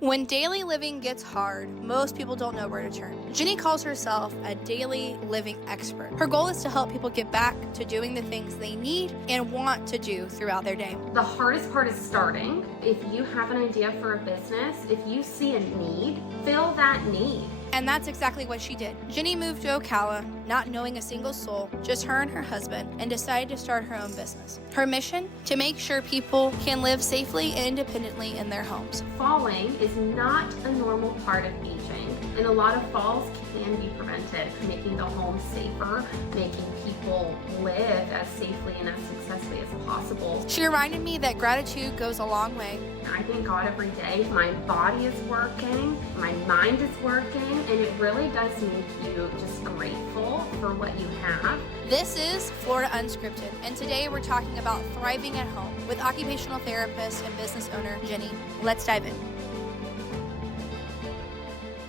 When daily living gets hard, most people don't know where to turn. Jenny calls herself a daily living expert. Her goal is to help people get back to doing the things they need and want to do throughout their day. The hardest part is starting. If you have an idea for a business, if you see a need, fill that need. And that's exactly what she did. Jenny moved to Ocala, not knowing a single soul, just her and her husband, and decided to start her own business. Her mission? To make sure people can live safely and independently in their homes. Falling is not a normal part of aging, and a lot of falls can be prevented, making the home safer, making people live as safely and as successfully as possible. She reminded me that gratitude goes a long way. I thank God every day. My body is working, my mind is working, and it really does make you just grateful for what you have. This is Florida Unscripted, and today we're talking about thriving at home with occupational therapist and business owner Jenny. Let's dive in.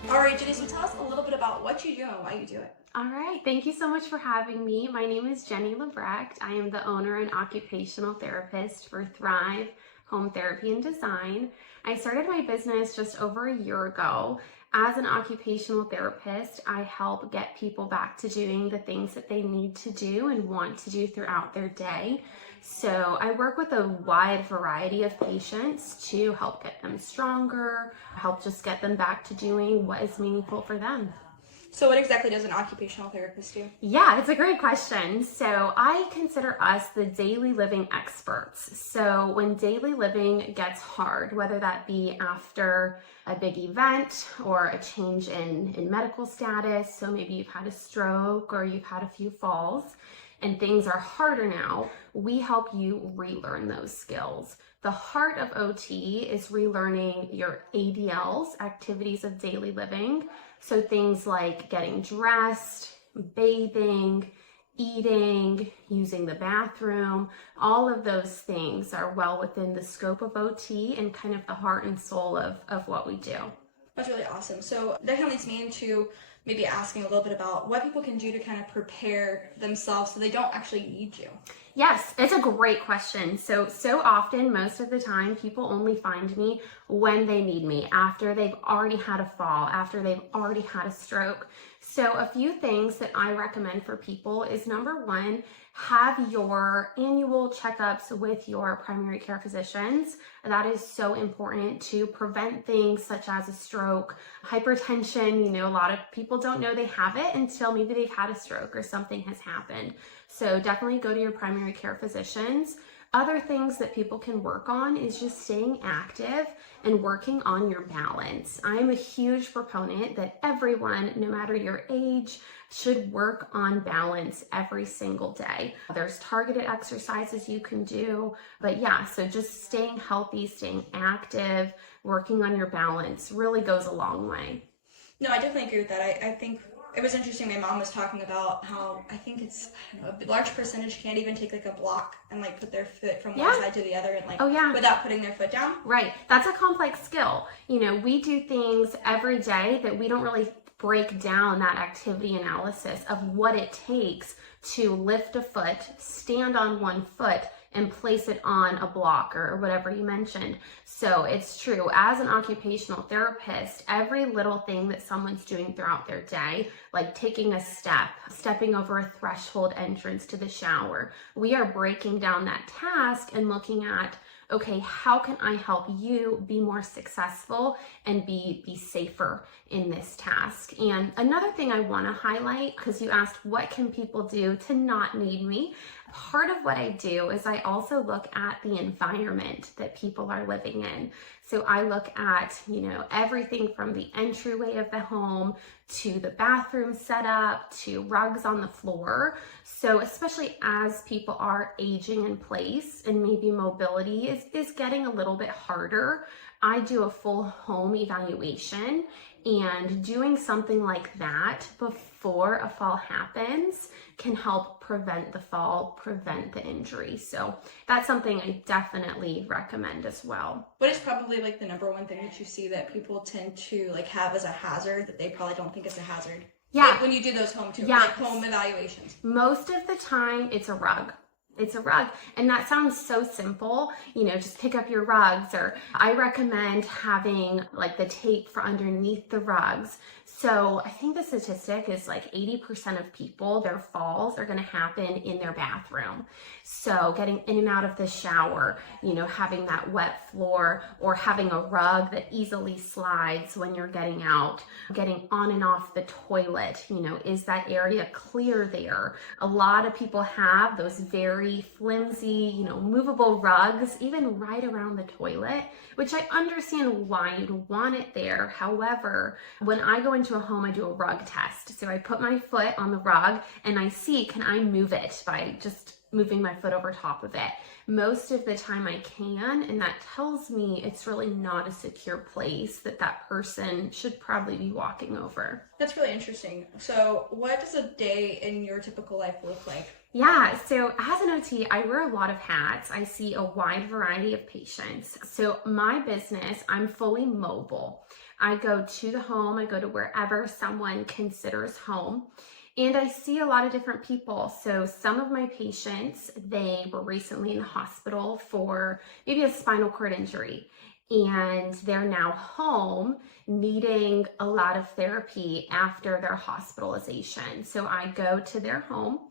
All right, Jenny, so tell us a little bit about what you do and why you do it. All right, thank you so much for having me. My name is Jenny LeBrecht. I am the owner and occupational therapist for Thrive Home Therapy and Design. I started my business just over a year ago. As an occupational therapist, I help get people back to doing the things that they need to do and want to do throughout their day. So I work with a wide variety of patients to help get them stronger, help just get them back to doing what is meaningful for them. So what exactly does an occupational therapist do? Yeah, it's a great question. So I consider us the daily living experts. So when daily living gets hard, whether that be after a big event or a change in medical status, so maybe you've had a stroke or you've had a few falls and things are harder now, we help you relearn those skills. The heart of OT is relearning your ADLs, activities of daily living. So things like getting dressed, bathing, eating, using the bathroom, all of those things are well within the scope of OT and kind of the heart and soul of what we do. That's really awesome. So that kind of leads me into maybe asking a little bit about what people can do to kind of prepare themselves so they don't actually need you. Yes, it's a great question. So often, most of the time, people only find me when they need me, after they've already had a fall, after they've already had a stroke. So a few things that I recommend for people is, number one, have your annual checkups with your primary care physicians. That is so important to prevent things such as a stroke, hypertension. You know, a lot of people don't know they have it until maybe they've had a stroke or something has happened. So definitely go to your primary care physicians. Other things that people can work on is just staying active and working on your balance. I'm a huge proponent that everyone, no matter your age, should work on balance every single day. There's targeted exercises you can do, but yeah, so just staying healthy, staying active, working on your balance really goes a long way. No, I definitely agree with that. I think it was interesting. My mom was talking about how I think it's a large percentage can't even take like a block and like put their foot from one side to the other and like without putting their foot down. Right. That's a complex skill. You know, we do things every day that we don't really break down that activity analysis of what it takes to lift a foot, stand on one foot, and place it on a block or whatever you mentioned. So it's true, as an occupational therapist, every little thing that someone's doing throughout their day, like taking a step, stepping over a threshold entrance to the shower, we are breaking down that task and looking at, okay, how can I help you be more successful and be safer in this task? And another thing I want to highlight, because you asked what can people do to not need me, part of what I do is I also look at the environment that people are living in. So I look at, you know, everything from the entryway of the home to the bathroom setup to rugs on the floor. So especially as people are aging in place and maybe mobility is getting a little bit harder, I do a full home evaluation, and doing something like that before a fall happens can help prevent the fall, prevent the injury. So that's something I definitely recommend as well. What is probably like the number one thing that you see that people tend to like have as a hazard that they probably don't think is a hazard? Yeah. Like when you do those home evaluations. Most of the time it's a rug. It's a rug. And that sounds so simple, just pick up your rugs, or I recommend having like the tape for underneath the rugs. So I think the statistic is like 80% of people, their falls are going to happen in their bathroom. So getting in and out of the shower, having that wet floor, or having a rug that easily slides when you're getting out, getting on and off the toilet, is that area clear there? A lot of people have those very flimsy, movable rugs, even right around the toilet, which I understand why you'd want it there. However, when I go into a home, I do a rug test. So I put my foot on the rug and I see, can I move it by just moving my foot over top of it? Most of the time I can, and that tells me it's really not a secure place that person should probably be walking over. That's really interesting. So what does a day in your typical life look like? Yeah, so as an OT, I wear a lot of hats. I see a wide variety of patients. So my business, I'm fully mobile. I go to the home, I go to wherever someone considers home. And I see a lot of different people. So some of my patients, they were recently in the hospital for maybe a spinal cord injury, and they're now home needing a lot of therapy after their hospitalization. So I go to their home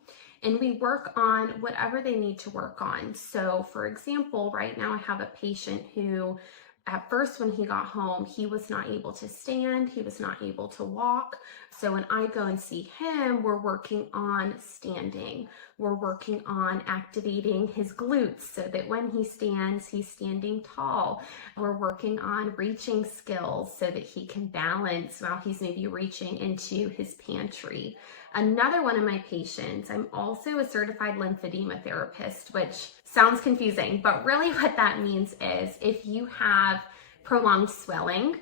and we work on whatever they need to work on. So for example, right now I have a patient who, at first when he got home, he was not able to stand, he was not able to walk. So when I go and see him, we're working on standing. We're working on activating his glutes so that when he stands, he's standing tall. We're working on reaching skills so that he can balance while he's maybe reaching into his pantry. Another one of my patients, I'm also a certified lymphedema therapist, which sounds confusing, but really what that means is if you have prolonged swelling,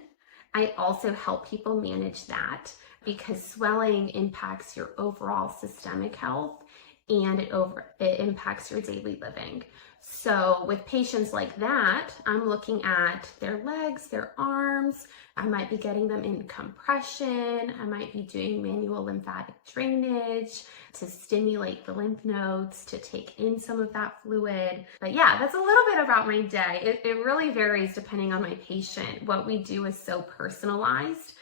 I also help people manage that, because swelling impacts your overall systemic health and it impacts your daily living. So with patients like that, I'm looking at their legs, their arms. I might be getting them in compression. I might be doing manual lymphatic drainage to stimulate the lymph nodes, to take in some of that fluid. But yeah, that's a little bit about my day. It really varies depending on my patient. What we do is so personalized.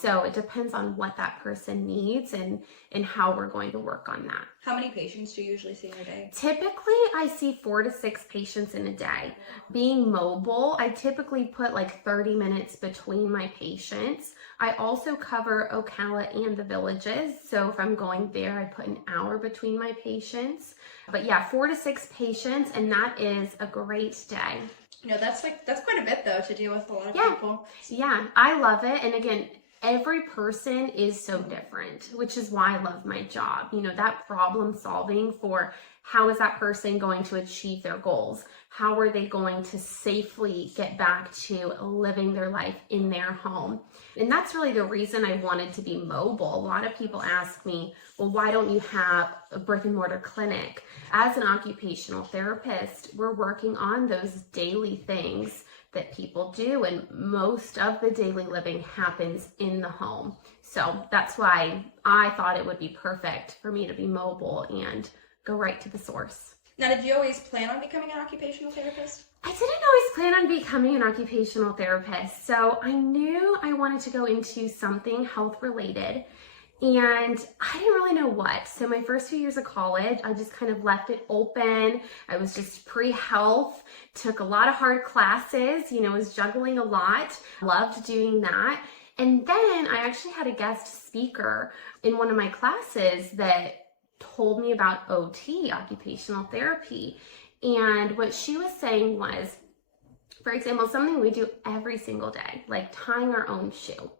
So it depends on what that person needs and how we're going to work on that. How many patients do you usually see in a day? Typically, I see 4 to 6 patients in a day. Being mobile, I typically put like 30 minutes between my patients. I also cover Ocala and the villages. So if I'm going there, I put an hour between my patients. But yeah, 4 to 6 patients, and that is a great day. That's quite a bit though to deal with a lot of people. Yeah, I love it. And again, every person is so different, which is why I love my job. That problem solving for how is that person going to achieve their goals? How are they going to safely get back to living their life in their home? And that's really the reason I wanted to be mobile. A lot of people ask me, well, why don't you have a brick and mortar clinic? As an occupational therapist, we're working on those daily things that people do, and most of the daily living happens in the home. So that's why I thought it would be perfect for me to be mobile and go right to the source. Now, did you always plan on becoming an occupational therapist? I didn't always plan on becoming an occupational therapist. So I knew I wanted to go into something health related, and I didn't really know what. So my first few years of college, I just kind of left it open. I was just pre-health, took a lot of hard classes, was juggling a lot, loved doing that. And then I actually had a guest speaker in one of my classes that told me about OT, occupational therapy. And what she was saying was, for example, something we do every single day, like tying our own shoe.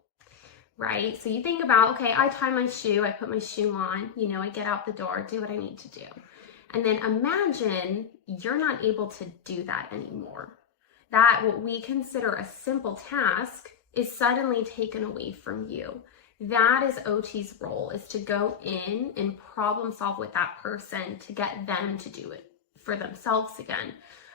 Right? So you think about, okay, I tie my shoe, I put my shoe on, I get out the door, do what I need to do. And then imagine you're not able to do that anymore. That what we consider a simple task is suddenly taken away from you. That is OT's role, is to go in and problem solve with that person to get them to do it for themselves again.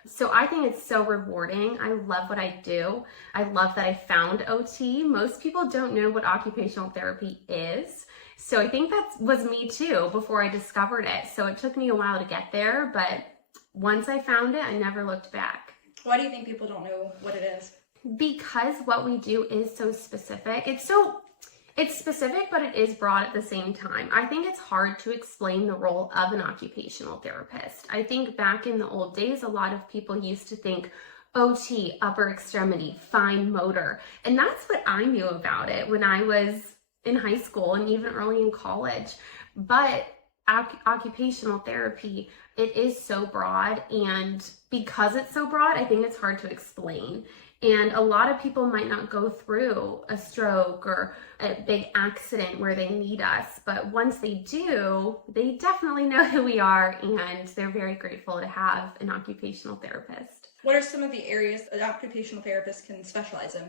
So I think it's so rewarding. I love what I do. I love that I found OT. Most people don't know what occupational therapy is. So I think that was me too before I discovered it. So it took me a while to get there, but once I found it, I never looked back. Why do you think people don't know what it is? Because what we do is so specific. It's specific, but it is broad at the same time. I think it's hard to explain the role of an occupational therapist. I think back in the old days, a lot of people used to think OT, upper extremity, fine motor. And that's what I knew about it when I was in high school and even early in college. But occupational therapy, it is so broad. And because it's so broad, I think it's hard to explain. And a lot of people might not go through a stroke or a big accident where they need us, but once they do, they definitely know who we are, and they're very grateful to have an occupational therapist. What are some of the areas an occupational therapist can specialize in?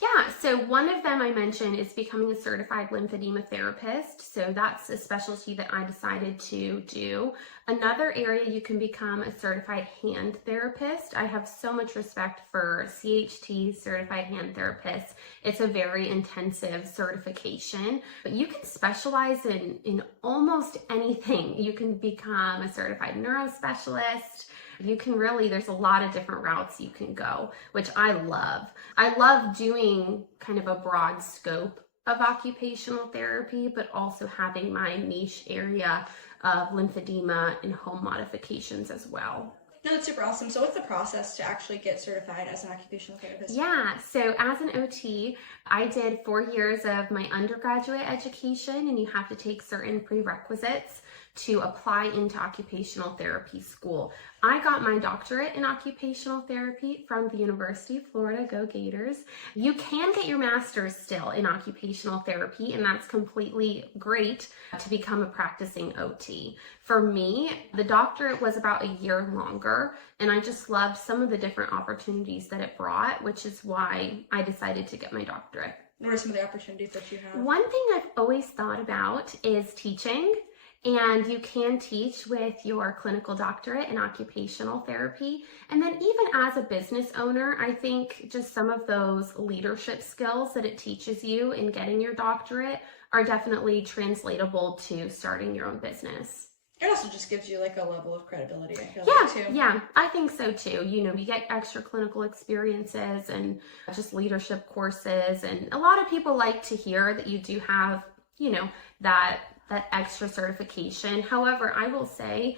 Yeah, so one of them I mentioned is becoming a certified lymphedema therapist. So that's a specialty that I decided to do. Another area, you can become a certified hand therapist. I have so much respect for CHT, certified hand therapists. It's a very intensive certification, but you can specialize in almost anything. You can become a certified neurospecialist. You can really, there's a lot of different routes you can go, which I love. I love doing kind of a broad scope of occupational therapy, but also having my niche area of lymphedema and home modifications as well. No, that's super awesome. So what's the process to actually get certified as an occupational therapist? Yeah, so as an OT, I did 4 years of my undergraduate education, and you have to take certain prerequisites to apply into occupational therapy school. I got my doctorate in occupational therapy from the University of Florida, go Gators. You can get your master's still in occupational therapy, and that's completely great to become a practicing OT. For me, the doctorate was about a year longer, and I just loved some of the different opportunities that it brought, which is why I decided to get my doctorate. What are some of the opportunities that you have? One thing I've always thought about is teaching. And you can teach with your clinical doctorate in occupational therapy. And then even as a business owner, I think just some of those leadership skills that it teaches you in getting your doctorate are definitely translatable to starting your own business. It also just gives you like a level of credibility, I feel Yeah, like, too. yeah, I think so too. You know, you get extra clinical experiences and just leadership courses. And a lot of people like to hear that you do have, you know, that extra certification. However, I will say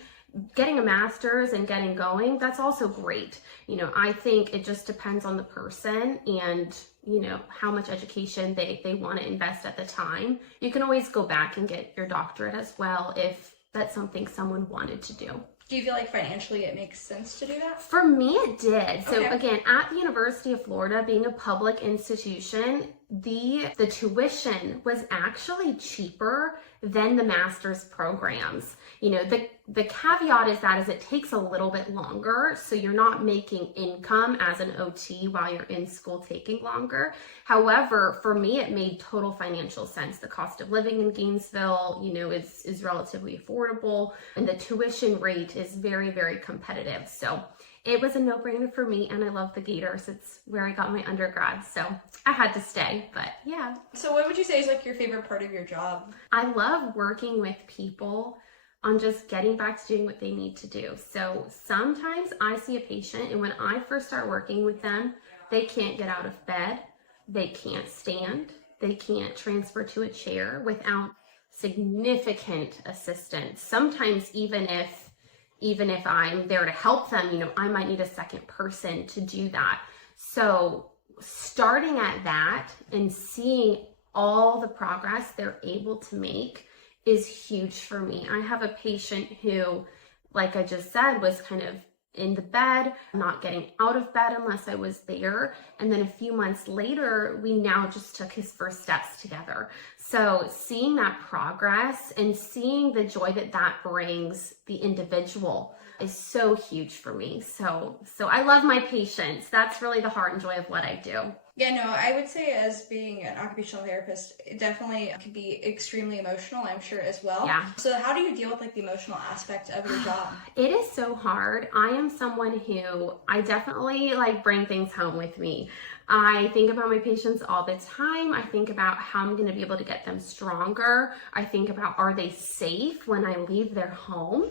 getting a master's and getting going, that's also great. You know, I think it just depends on the person and, you know, how much education they want to invest at the time. You can always go back and get your doctorate as well if that's something someone wanted to do. Do you feel like financially it makes sense to do that? For me, it did. So Okay. again, at the University of Florida, being a public institution, the tuition was actually cheaper than the master's programs. You know, the caveat is that it takes a little bit longer, so you're not making income as an OT while you're in school taking longer. However, for me, it made total financial sense. The cost of living in Gainesville, you know, is relatively affordable, and the tuition rate is very, very competitive. So it was a no-brainer for me, and I love the Gators. It's where I got my undergrad, so I had to stay, but yeah. So what would you say is like your favorite part of your job? I love working with people on just getting back to doing what they need to do. So sometimes I see a patient, and when I first start working with them, they can't get out of bed, they can't stand, they can't transfer to a chair without significant assistance. Sometimes even if I'm there to help them, you know, I might need a second person to do that. So starting at that and seeing all the progress they're able to make is huge for me. I have a patient who, like I just said, was kind of in the bed, not getting out of bed unless I was there. And then a few months later, we now just took his first steps together. So seeing that progress and seeing the joy that brings the individual is so huge for me. So I love my patients. That's really the heart and joy of what I do. Yeah, no, I would say as being an occupational therapist, it definitely can be extremely emotional, I'm sure, as well. Yeah. So how do you deal with like the emotional aspect of your job? It is so hard. I am someone who I definitely like bring things home with me. I think about my patients all the time. I think about how I'm going to be able to get them stronger. I think about, are they safe when I leave their home?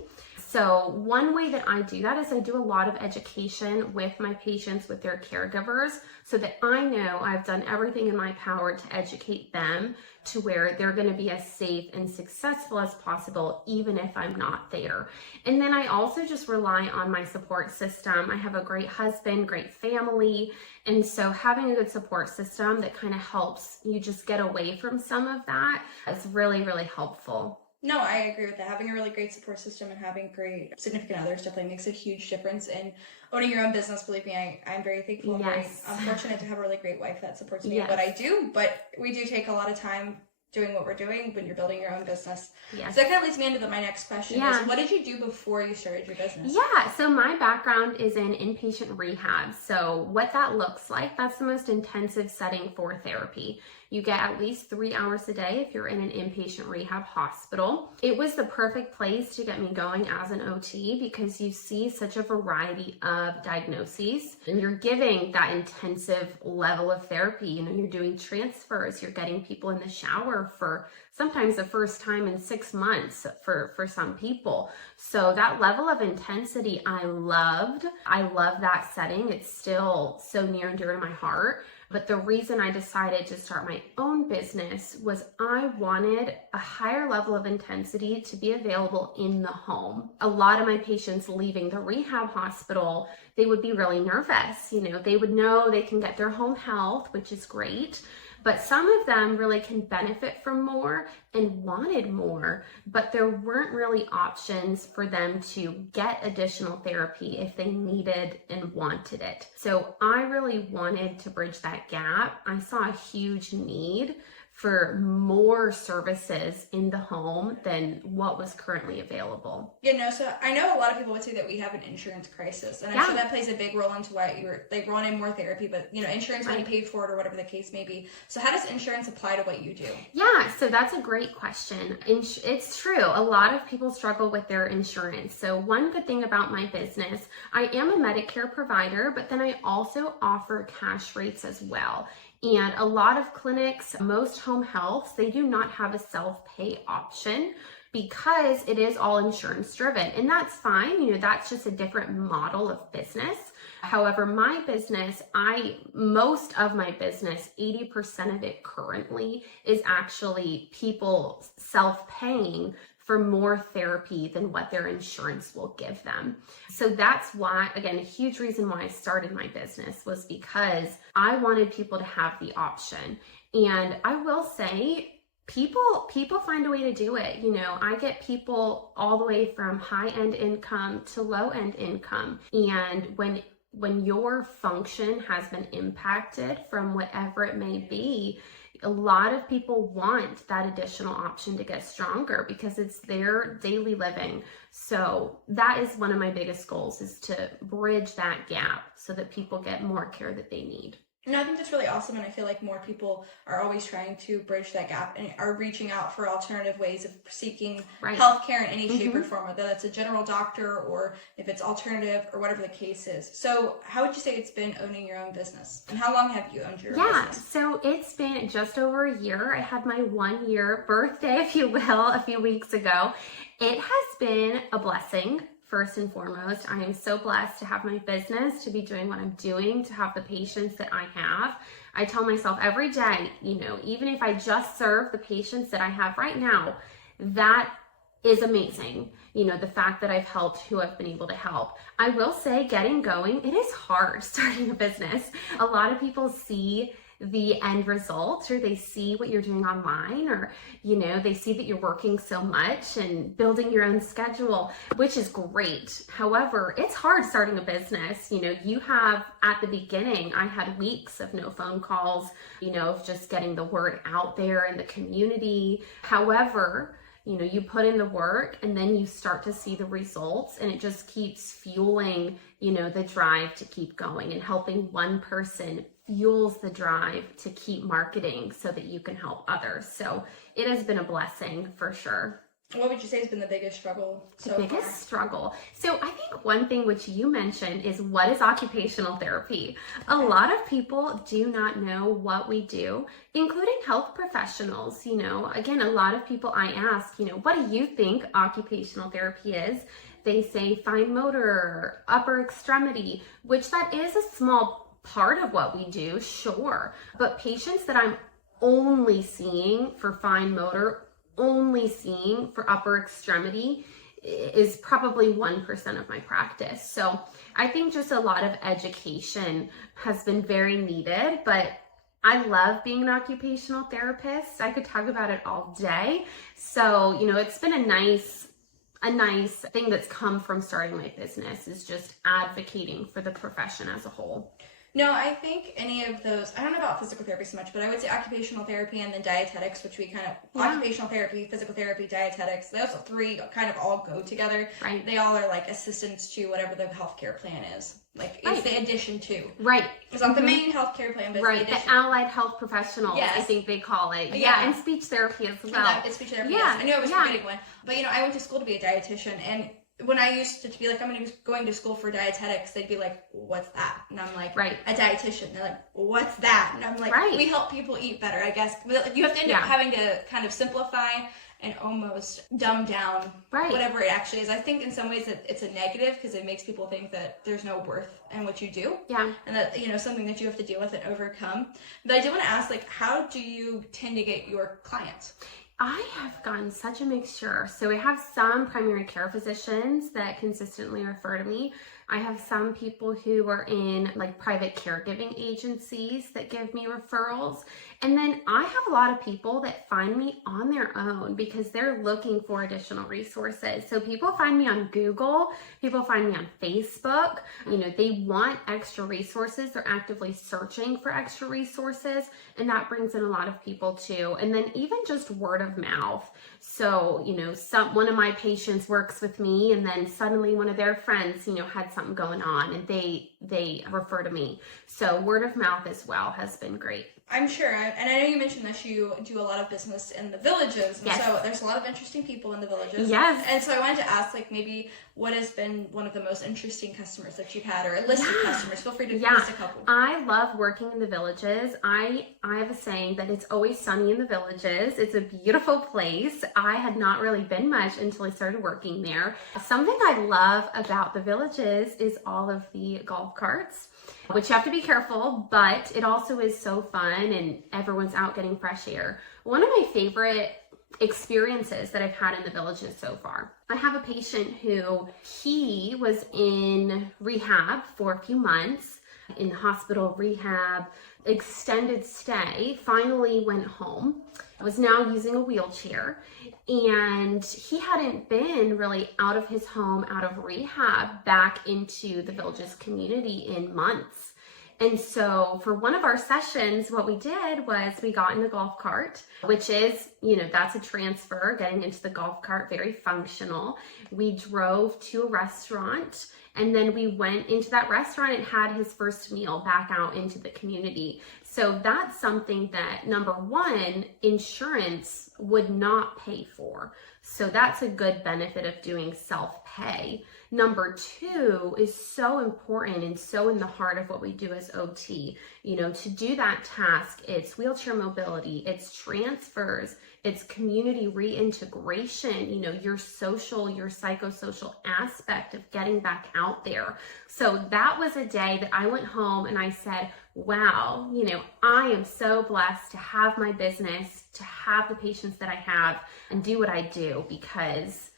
So one way that I do that is I do a lot of education with my patients, with their caregivers, so that I know I've done everything in my power to educate them to where they're going to be as safe and successful as possible, even if I'm not there. And then I also just rely on my support system. I have a great husband, great family. And so having a good support system that kind of helps you just get away from some of that is really, really helpful. No, I agree with that. Having a really great support system and having great significant others definitely makes a huge difference in owning your own business. Believe me, I'm very thankful and very fortunate to have a really great wife that supports me in what I do, but we do take a lot of time doing what we're doing when you're building your own business. Yes. So that kind of leads me into my next question is, what did you do before you started your business? Yeah, so my background is in inpatient rehab. So what that looks like, that's the most intensive setting for therapy. You get at least 3 hours a day if you're in an inpatient rehab hospital. It was the perfect place to get me going as an OT because you see such a variety of diagnoses and you're giving that intensive level of therapy. You know, you're doing transfers, you're getting people in the shower for sometimes the first time in 6 months for some people. So that level of intensity I loved. I love that setting. It's still so near and dear to my heart. But the reason I decided to start my own business was I wanted a higher level of intensity to be available in the home. A lot of my patients leaving the rehab hospital, they would be really nervous. You know, they would know they can get their home health, which is great. But some of them really can benefit from more and wanted more, but there weren't really options for them to get additional therapy if they needed and wanted it. So I really wanted to bridge that gap. I saw a huge need for more services in the home than what was currently available. You know, so I know a lot of people would say that we have an insurance crisis, and I'm sure that plays a big role into why they wanted more therapy, but you know, insurance only paid for it or whatever the case may be. So how does insurance apply to what you do? Yeah, so that's a great question. It's true. A lot of people struggle with their insurance. So one good thing about my business, I am a Medicare provider, but then I also offer cash rates as well. And a lot of clinics, most home healths, they do not have a self-pay option because it is all insurance driven. And that's fine. You know, that's just a different model of business. However, my business, most of my business, 80% of it currently is actually people self-paying for more therapy than what their insurance will give them. So that's why, again, a huge reason why I started my business was because I wanted people to have the option. And I will say, people find a way to do it. You know, I get people all the way from high-end income to low-end income. And when your function has been impacted from whatever it may be, a lot of people want that additional option to get stronger because it's their daily living. So that is one of my biggest goals, is to bridge that gap so that people get more care that they need. No, I think that's really awesome, and I feel like more people are always trying to bridge that gap and are reaching out for alternative ways of seeking healthcare in any shape or form, whether that's a general doctor or if it's alternative or whatever the case is. So how would you say it's been owning your own business? And how long have you owned your business? So it's been just over a year. I had my 1-year birthday, if you will, a few weeks ago. It has been a blessing. First and foremost, I am so blessed to have my business, to be doing what I'm doing, to have the patients that I have. I tell myself every day, you know, even if I just serve the patients that I have right now, that is amazing. You know, the fact that I've helped who I've been able to help. I will say, getting going, it is hard starting a business. A lot of people see the end result, or they see what you're doing online, or, you know, they see that you're working so much and building your own schedule, which is great. However, it's hard starting a business. You know, you have, at the beginning, I had weeks of no phone calls, you know, of just getting the word out there in the community. However, you know, you put in the work and then you start to see the results, and it just keeps fueling, you know, the drive to keep going, and helping one person fuels the drive to keep marketing so that you can help others. So it has been a blessing for sure. What would you say has been the biggest struggle so far? The biggest struggle. So I think one thing which you mentioned is, what is occupational therapy? A lot of people do not know what we do, including health professionals. You know, again, a lot of people I ask, you know, what do you think occupational therapy is? they say fine motor, upper extremity, which that is a small part of what we do, sure. But patients that I'm only seeing for fine motor, only seeing for upper extremity is probably 1% of my practice. So I think just a lot of education has been very needed, but I love being an occupational therapist. I could talk about it all day. So, it's been a nice thing that's come from starting my business, is just advocating for the profession as a whole. No, I think any of those, I don't know about physical therapy so much, but I would say occupational therapy and then dietetics, which we kind of, occupational therapy, physical therapy, dietetics, those three kind of all go together. Right. They all are like assistants to whatever the healthcare plan is. Like, it's the addition to. Right. It's not the main healthcare plan, but it's the allied health professionals, yes. I think they call it. Yeah. And speech therapy as well. It's speech therapy, yes. I knew I was forgetting one. But, I went to school to be a dietitian, and when I used to be like, I'm going to school for dietetics, they'd be like, what's that? And I'm like, a dietitian. They're like, what's that? And I'm like, we help people eat better, I guess. You have to end up having to kind of simplify and almost dumb down whatever it actually is. I think in some ways it's a negative, because it makes people think that there's no worth in what you do. Yeah. And that, something that you have to deal with and overcome. But I did want to ask, like, how do you tend to get your clients? I have gotten such a mixture. So I have some primary care physicians that consistently refer to me. I have some people who are in like private caregiving agencies that give me referrals. And then I have a lot of people that find me on their own because they're looking for additional resources. So people find me on Google, people find me on Facebook. They want extra resources. They're actively searching for extra resources, and that brings in a lot of people too. And then even just word of mouth. So, one of my patients works with me, and then suddenly one of their friends, had something going on, and they refer to me. So word of mouth as well has been great. I'm sure. And I know you mentioned that you do a lot of business in the villages. And so there's a lot of interesting people in the villages. Yes. And so I wanted to ask, like, maybe what has been one of the most interesting customers that you've had, or a list of customers? Feel free to list a couple. I love working in the villages. I have a saying that it's always sunny in the villages. It's a beautiful place. I had not really been much until I started working there. Something I love about the villages is all of the golf carts, which you have to be careful, but it also is so fun, and everyone's out getting fresh air. One of my favorite experiences that I've had in the villages so far, I have a patient who he was in rehab for a few months, in hospital rehab, extended stay, finally went home, was now using a wheelchair, and he hadn't been really out of his home, out of rehab, back into the villages community in months. And so for one of our sessions, what we did was we got in the golf cart, which is, that's a transfer, getting into the golf cart, very functional. We drove to a restaurant, and then we went into that restaurant and had his first meal back out into the community. So that's something that, number one, insurance would not pay for. So that's a good benefit of doing self-pay. Number two is so important and so in the heart of what we do as OT. To do that task, it's wheelchair mobility, it's transfers, it's community reintegration, your social, your psychosocial aspect of getting back out there. So that was a day that I went home and I said, wow, I am so blessed to have my business, to have the patients that I have and do what I do, because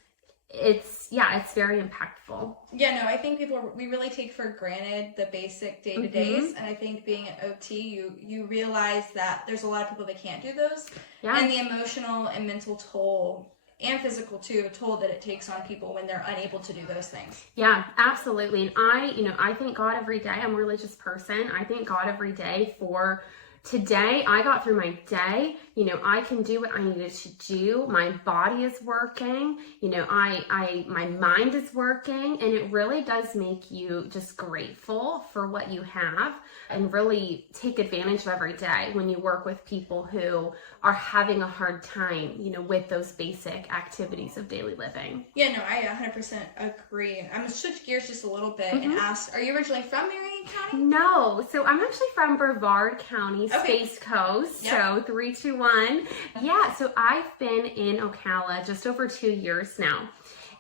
it's very impactful. Yeah, no, I think we really take for granted the basic day-to-days. And I think being an OT, you realize that there's a lot of people that can't do those. Yeah. And the emotional and mental toll, and physical too, toll that it takes on people when they're unable to do those things. Yeah, absolutely. And I thank God every day. I'm a religious person. I thank God every day for today. I got through my day. I can do what I needed to do. My body is working. My mind is working, and it really does make you just grateful for what you have and really take advantage of every day when you work with people who are having a hard time, with those basic activities of daily living. Yeah, no, I 100% agree. I'm going to switch gears just a little bit and ask, are you originally from Marion County? No, so I'm actually from Brevard County, Space Coast, so 321. Yeah, so I've been in Ocala just over 2 years now.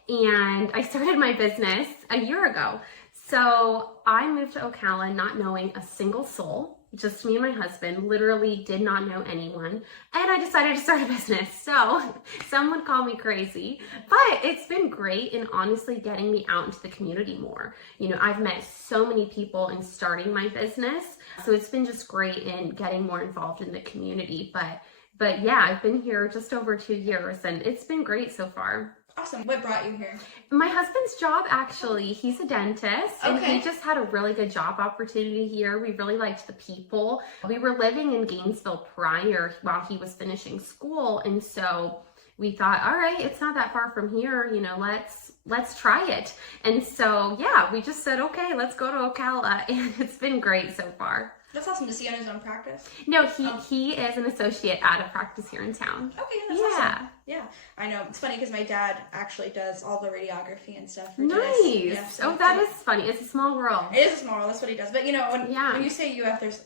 and I started my business a year ago. So I moved to Ocala not knowing a single soul, just me and my husband, literally did not know anyone. And I decided to start a business. So some would call me crazy, but it's been great in honestly getting me out into the community more. You know, I've met so many people in starting my business. So it's been just great in getting more involved in the community. But yeah, I've been here just over 2 years and it's been great so far. Awesome. What brought you here? My husband's job, actually. He's a dentist, and okay. he just had a really good job opportunity here. We really liked the people. We were living in Gainesville prior while he was finishing school, and so we thought, all right, it's not that far from here, you know, let's try it. And so, yeah, we just said, okay, let's go to Ocala, and it's been great so far. That's awesome. Does he own his own practice? No, he is an associate at a practice here in town. Okay, that's awesome. Yeah, I know. It's funny because my dad actually does all the radiography and stuff. For nice. Yeah, so that is funny. It's a small world. It is a small world. That's what he does. But you know, when you say UF, there's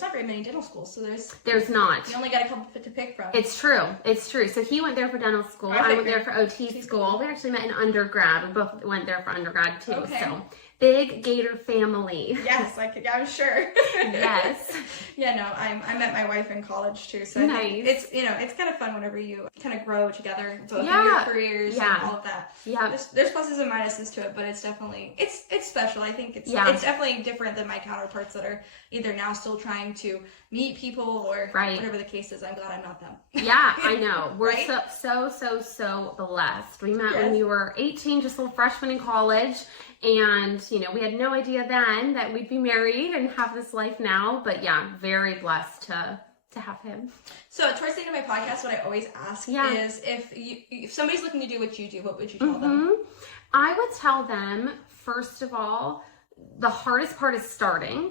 not very many dental schools. So there's not. You only got a couple to pick from. It's true. It's true. So he went there for dental school. I went there for OT school. We actually met in undergrad. We both went there for undergrad too. Okay. So big Gator family. Yes, I'm sure. Yes. Yeah, no, I met my wife in college too, so nice. I think it's kind of fun whenever you kind of grow together, both in your careers and all of that. Yeah. There's pluses and minuses to it, but it's definitely it's special. I think it's definitely different than my counterparts that are either now still trying to meet people or whatever the case is. I'm glad I'm not them. Yeah, I know. We're so blessed. We met when we were 18, just little freshmen in college. And, you know, we had no idea then that we'd be married and have this life now. But yeah, very blessed to have him. So towards the end of my podcast, what I always ask is if somebody's looking to do what you do, what would you tell them? I would tell them, first of all, the hardest part is starting.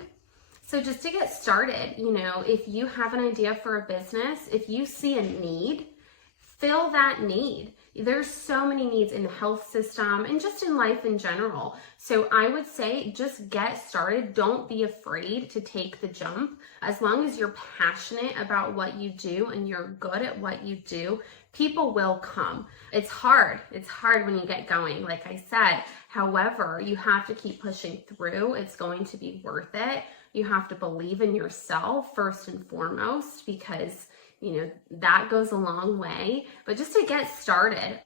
So just to get started, you know, if you have an idea for a business, if you see a need, fill that need. There's so many needs in the health system and just in life in general. So I would say just get started. Don't be afraid to take the jump. As long as you're passionate about what you do and you're good at what you do, people will come. It's hard. It's hard when you get going, like I said. However, you have to keep pushing through. It's going to be worth it. You have to believe in yourself first and foremost, because you know, that goes a long way. But just to get started,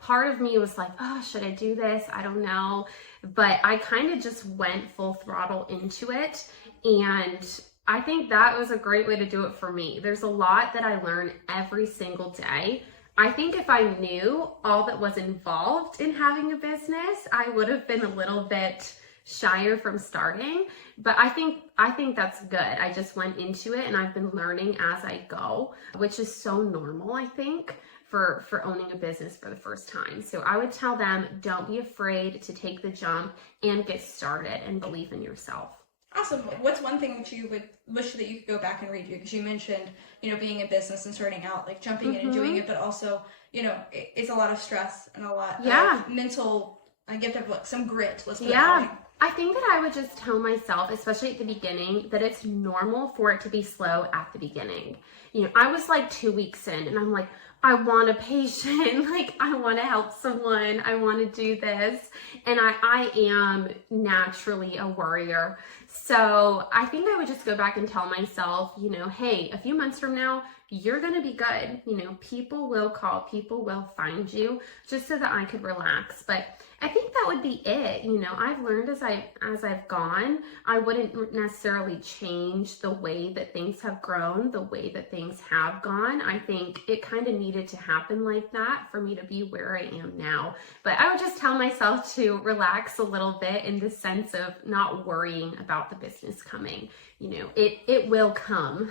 part of me was like, oh, should I do this? I don't know. But I kind of just went full throttle into it. And I think that was a great way to do it for me. There's a lot that I learn every single day. I think if I knew all that was involved in having a business, I would have been a little bit shyer from starting, but I think that's good. I just went into it and I've been learning as I go, which is so normal, I think, for owning a business for the first time. So I would tell them, don't be afraid to take the jump and get started and believe in yourself. Awesome. What's one thing that you would wish that you could go back and redo? Because you mentioned, you know, being in business and starting out, like jumping in and doing it, but also, you know, it's a lot of stress and a lot of mental, you have to have some grit. Let's put it that way. I think that I would just tell myself, especially at the beginning, that it's normal for it to be slow at the beginning. You know, I was like 2 weeks in and I'm like, I want a patient, like I want to help someone, I want to do this. And I am naturally a worrier. So I think I would just go back and tell myself, you know, hey, a few months from now, you're going to be good. You know, people will call, people will find you, just so that I could relax. But I think that would be it. You know, I've learned as I've gone, I wouldn't necessarily change the way that things have grown, the way that things have gone. I think it kind of needed to happen like that for me to be where I am now. But I would just tell myself to relax a little bit in the sense of not worrying about the business coming. You know, it will come.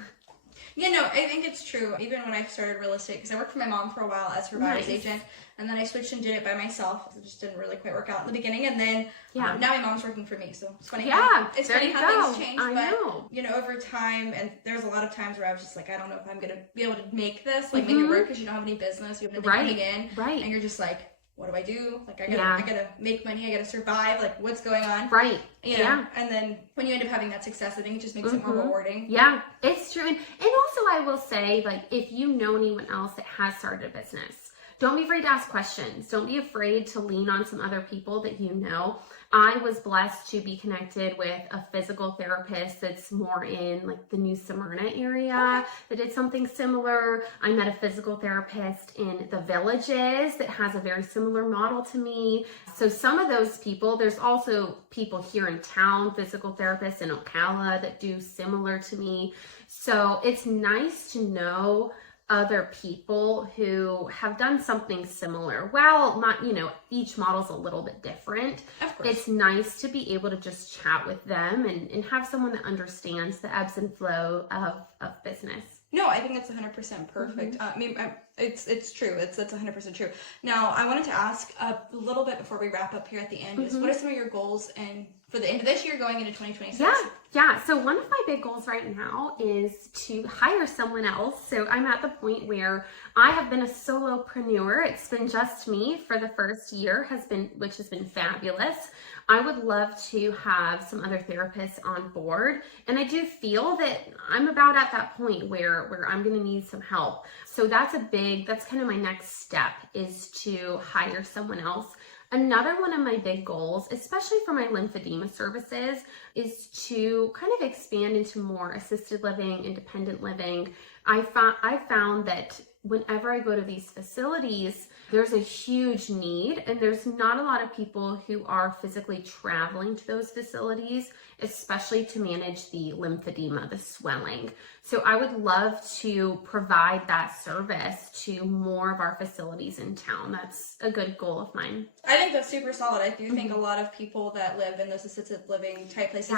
Yeah, no, I think it's true. Even when I started real estate, because I worked for my mom for a while as her buyer's agent, and then I switched and did it by myself. It just didn't really quite work out in the beginning, and then now my mom's working for me, so it's funny. It's funny how things change, but you know, over time, and there's a lot of times where I was just like, I don't know if I'm gonna be able to make this, like make it work, because you don't have any business, you have nothing coming in, and you're just like, what do I do? Like, I gotta make money, I gotta survive, like, what's going on? You know? And then when you end up having that success, I think it just makes it more rewarding. Yeah, it's true. And also I will say, like, if you know anyone else that has started a business, don't be afraid to ask questions. Don't be afraid to lean on some other people that you know. I was blessed to be connected with a physical therapist that's more in like the New Smyrna area that did something similar. I met a physical therapist in the Villages that has a very similar model to me. So some of those people, there's also people here in town, physical therapists in Ocala that do similar to me. So it's nice to know other people who have done something similar. Well, each model's a little bit different. Of course. It's nice to be able to just chat with them and have someone that understands the ebbs and flow of business. No, I think that's 100% perfect. I mean, it's true. That's 100% true. Now, I wanted to ask a little bit before we wrap up here at the end is what are some of your goals and for the end of this year going into 2026? Yeah. So one of my big goals right now is to hire someone else. So I'm at the point where I have been a solopreneur. It's been just me for the first year, which has been fabulous. I would love to have some other therapists on board. And I do feel that I'm about at that point where I'm going to need some help. So that's kind of my next step is to hire someone else. Another one of my big goals, especially for my lymphedema services, is to kind of expand into more assisted living, independent living. I found that whenever I go to these facilities, there's a huge need, and there's not a lot of people who are physically traveling to those facilities, especially to manage the lymphedema, the swelling. So I would love to provide that service to more of our facilities in town. That's a good goal of mine. I think that's super solid. I do think a lot of people that live in those assisted living type places,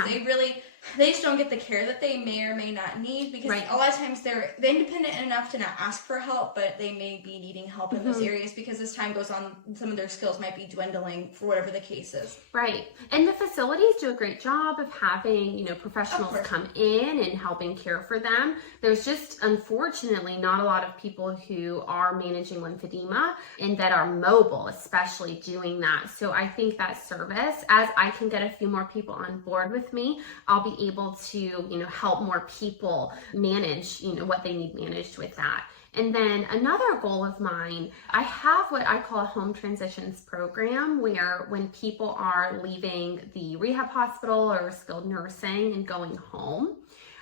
they just don't get the care that they may or may not need because a lot of times they're independent enough to not ask for help, but they may be needing help in those areas because as time goes on, some of their skills might be dwindling for whatever the case is. Right. And the facilities do a great job of having, professionals come in and helping care for them. There's just, unfortunately, not a lot of people who are managing lymphedema and that are mobile, especially doing that. So I think that service, as I can get a few more people on board with me, I'll be able to, help more people manage, what they need managed with that. And then another goal of mine, I have what I call a home transitions program where when people are leaving the rehab hospital or skilled nursing and going home,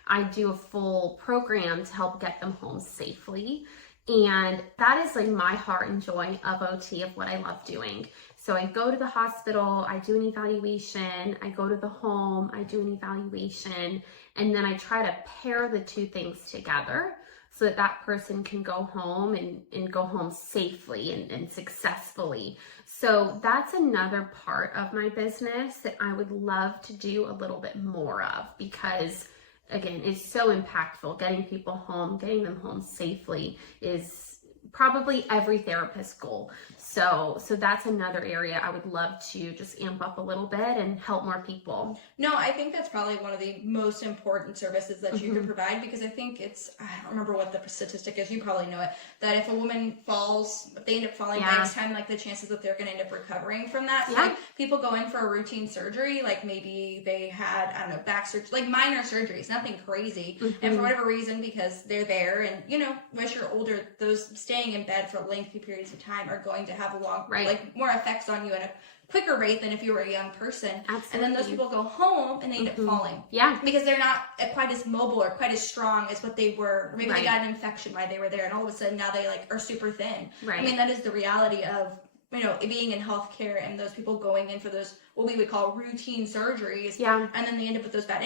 I do a full program to help get them home safely. And that is like my heart and joy of OT, of what I love doing. So I go to the hospital, I do an evaluation, I go to the home, I do an evaluation, and then I try to pair the two things together so that that person can go home and go home safely and successfully. So that's another part of my business that I would love to do a little bit more of because, again, it's so impactful. Getting people home, getting them home safely is probably every therapist's goal. So that's another area I would love to just amp up a little bit and help more people. No, I think that's probably one of the most important services that you can provide because I think I don't remember what the statistic is, you probably know it, that if a woman falls, if they end up falling next time, like the chances that they're going to end up recovering from that. So like people go in for a routine surgery, like maybe they had, back surgery, like minor surgeries, nothing crazy. And for whatever reason, because they're there and, as you're older, those staying in bed for lengthy periods of time are going to have more effects on you at a quicker rate than if you were a young person. Absolutely. And then those people go home and they end up falling. Yeah. Because they're not quite as mobile or quite as strong as what they were. Or maybe they got an infection while they were there and all of a sudden now they are super thin. Right. I mean, that is the reality of, being in healthcare and those people going in for those, what we would call routine surgeries. Yeah. And then they end up with those bad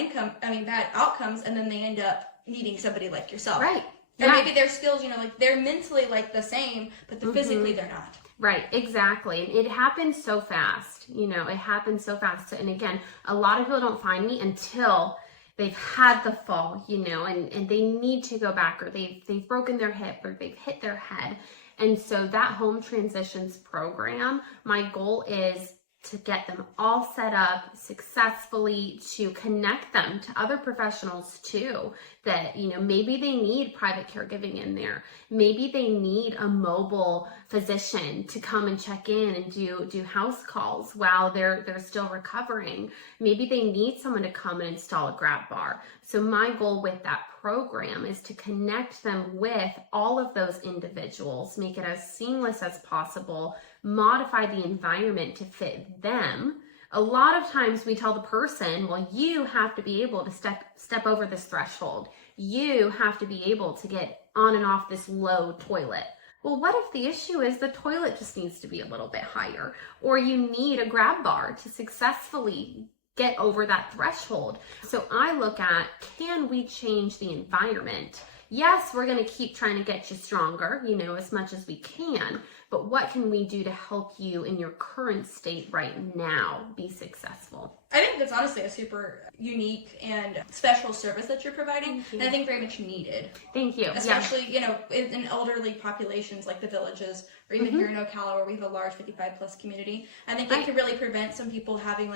outcomes and then they end up needing somebody like yourself. Right. And maybe their skills, they're mentally the same, but physically they're not. Right, exactly. It happens so fast, it happens so fast. And again, a lot of people don't find me until they've had the fall, and they need to go back or they've broken their hip or they've hit their head. And so that home transitions program, my goal is to get them all set up successfully, to connect them to other professionals too, that, maybe they need private caregiving in there. Maybe they need a mobile physician to come and check in and do house calls while they're still recovering. Maybe they need someone to come and install a grab bar. So my goal with that program is to connect them with all of those individuals, make it as seamless as possible, modify the environment to fit them. A lot of times we tell the person, well, you have to be able to step over this threshold. You have to be able to get on and off this low toilet. Well, what if the issue is the toilet just needs to be a little bit higher, or you need a grab bar to successfully get over that threshold? So I look at, can we change the environment? Yes, we're going to keep trying to get you stronger, as much as we can, but what can we do to help you in your current state right now be successful? I think that's honestly a super unique and special service that you're providing, and I think very much needed. Thank you. Especially, in elderly populations like the Villages, or even here in Ocala where we have a large 55+ community. I think it could really prevent some people having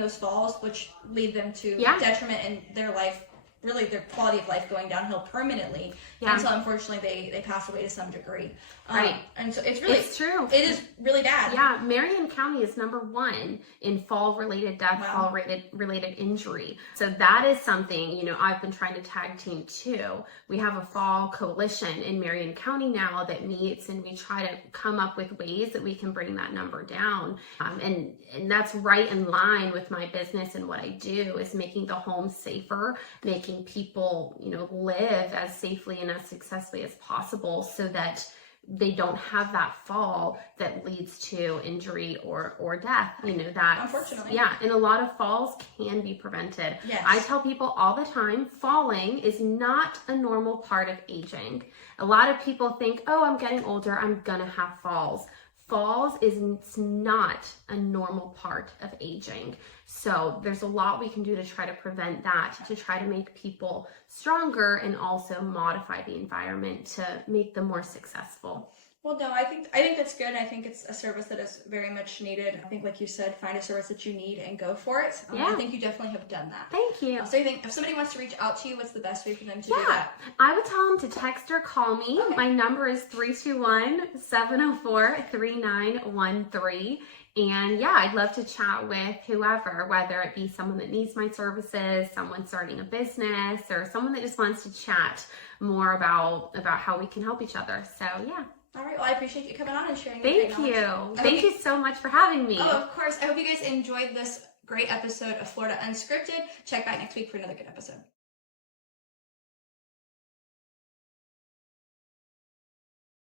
those falls, which lead them to detriment in their life, really their quality of life going downhill permanently until unfortunately they pass away to some degree. Right. And so it's true. It is really bad. Yeah, Marion County is #1 in fall-related death, fall-related injury. So that is something, I've been trying to tag team too. We have a fall coalition in Marion County now that meets, and we try to come up with ways that we can bring that number down. And that's right in line with my business and what I do, is making the home safer, making people, live as safely and as successfully as possible, so that they don't have that fall that leads to injury or death. That unfortunately. Yeah, and a lot of falls can be prevented. Yes. I tell people all the time, falling is not a normal part of aging. A lot of people think, oh, I'm getting older, I'm gonna have falls. Falls is not a normal part of aging. So there's a lot we can do to try to prevent that, to try to make people stronger and also modify the environment to make them more successful. Well, no, I think that's good. I think it's a service that is very much needed. I think, like you said, find a service that you need and go for it. I think you definitely have done that. Thank you. So you think if somebody wants to reach out to you, what's the best way for them to do that? I would tell them to text or call me. Okay. My number is 321-704-3913. And I'd love to chat with whoever, whether it be someone that needs my services, someone starting a business, or someone that just wants to chat more about how we can help each other. So All right. Well, I appreciate you coming on and sharing. Thank you. Thank you so much for having me. Oh, of course. I hope you guys enjoyed this great episode of Florida Unscripted. Check back next week for another good episode.